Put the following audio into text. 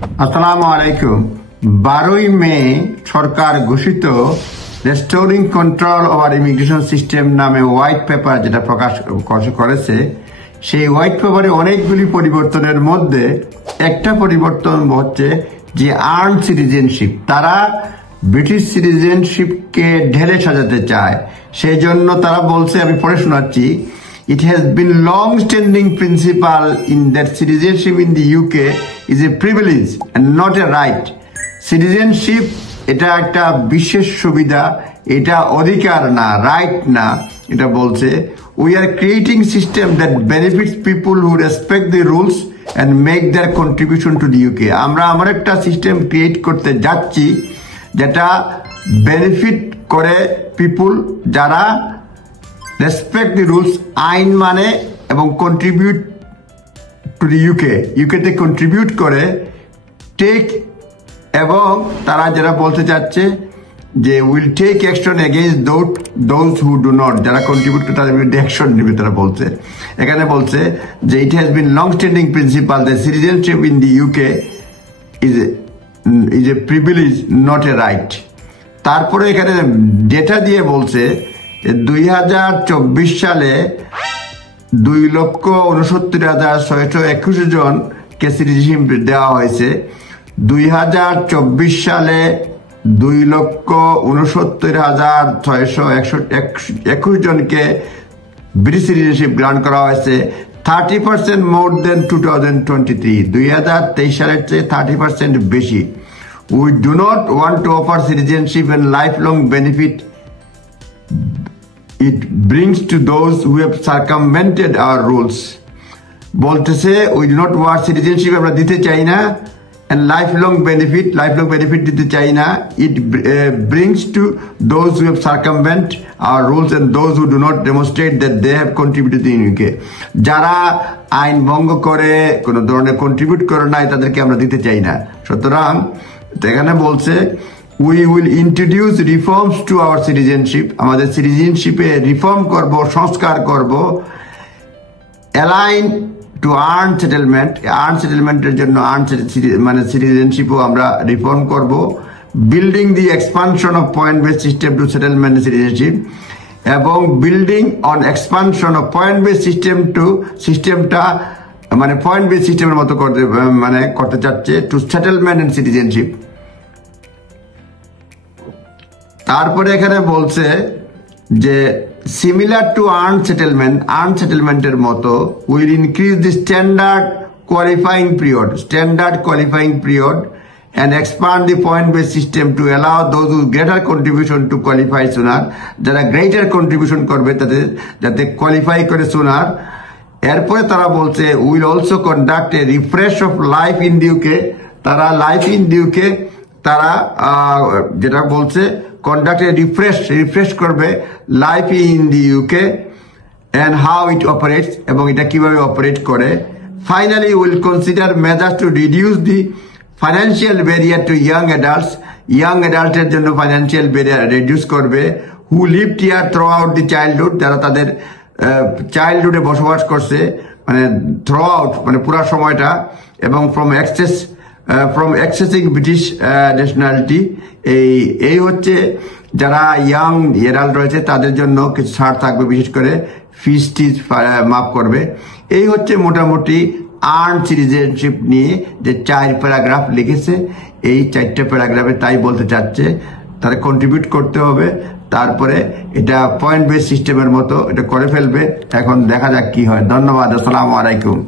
আসসালামু আলাইকুম। 12ই মে সরকার ঘোষিত restoring control over immigration system নামে হোয়াইট পেপার যেটা প্রকাশ করেছে, সেই হোয়াইট পেপারে অনেকগুলি পরিবর্তনের মধ্যে একটা পরিবর্তন হচ্ছে যে আর্ন সিটিজেনশিপ। তারা ব্রিটিশ সিটিজেনশিপকে ঢেলে সাজাতে চায়। সেই জন্য তারা বলছে, আমি পড়ে শোনাচ্ছি, It has been long-standing principle in that citizenship in the UK is a privilege and not a right. Citizenship এটা একটা বিশেষ সুবিধা, এটা অধিকার না, রাইট না। এটা বলছে we are creating system that benefits people who respect the rules and make their contribution to the UK. আমরা একটা সিস্টেম ক্রিয়েট করতে যাচ্ছি যেটা বেনিফিট করে পিপুল যারা রেসপেক্ট দি রুলস, আইন মানে, এবং কন্ট্রিবিউট টু দি ইউকেতে কন্ট্রিবিউট করে, টেক, এবং তারা যারা বলতে চাচ্ছে যে will take action against those who do not, যারা কন্ট্রিবিউট করে তাদের বিরুদ্ধে অ্যাকশন নেবে। তারা বলছে, এখানে বলছে যে it has been long standing principal the citizenship in the UK is a privilege not a right. তারপরে এখানে ডেটা দিয়ে বলছে 2024 সালে 2,69,621 জনকে সিটিজেনশিপ দেওয়া হয়েছে। 2024 সালে 2,69,621 জনকে ব্রিটিশ সিটিজেনশিপ গ্রান্ট করা হয়েছে, 30% মোর দেন 2023। 2023 সালের চেয়ে 30% বেশি। We do not want to offer citizenship and lifelong benefit it brings to those who have circumvented our rules. বলতেছে we do not want citizenship আমরা দিতে চাই না, and lifelong benefit দিতে চাই না, it brings to those who have circumvent our rules and those who do not demonstrate that they have contributed in UK. যারা আইন ভঙ্গ করে কোন ধরনের কন্ট্রিবিউট করে নাই তাদেরকে আমরা দিতে চাই না। সুতরাং এখানে বলছে we will introduce reforms to our citizenship, আমাদের সিটিজেনশিপে রিফর্ম করব, সংস্কার করব, align to earn settlement, earn settlemenটের জন্য মানে সিটিজেনশিপও আমরা রিফর্ম করব, building the expansion of point base system to settlement citizenship, এবং building on expansion of point base system to সিস্টেমটা মানে পয়েন্ট বেস সিস্টেমের মতো করতে চাচ্ছে টু সেটেলমেন্ট এন্ড সিটিজেনশিপ। তারপরে এখানে বলছে যে সিমিলার টু আর্ন সেটেলমেন্টের মতো will increase the standard qualifying period and expand the point based system to allow those who greater contribution to qualify sooner, যারা greater contribution করবে তাদের যাতে কোয়ালিফাই করে sooner। এরপরে তারা বলছে will also conduct a refresh of life in the UK, তারা life in the UK তারা যেটা বলছে conduct a refresh করবে life in the UK and how it operates, এবং এটা কিভাবে অপারেট করে। Finally will consider measures to reduce the financial barrier to young অ্যাডাল্টের জন্য ফাইন্যান্সিয়াল ব্যারিয়ার রিডিউস করবে, who lived here throughout the childhood, যারা তাদের চাইল্ডহুডে বসবাস করছে মানে থ্রু আউট মানে পুরা সময়টা, এবং ফ্রম এক্সেসিং ব্রিটিশ ন্যাশনালিটি। এই হচ্ছে যারা ইয়াং এডাল্ট রয়েছে তাদের জন্য কিছু ছাড় থাকবে, বিশেষ করে ফিস মাফ করবে। এই হচ্ছে মোটামুটি আর্ন সিটিজেনশিপ নিয়ে যে 4 প্যারাগ্রাফ লিখেছে। এই 4টে প্যারাগ্রাফে তাই বলতে চাচ্ছে তারা কন্ট্রিবিউট করতে হবে, তারপরে এটা পয়েন্ট বেস সিস্টেমের মতো এটা করে ফেলবে। এখন দেখা যাক কি হয়। ধন্যবাদ। আসসালামু আলাইকুম।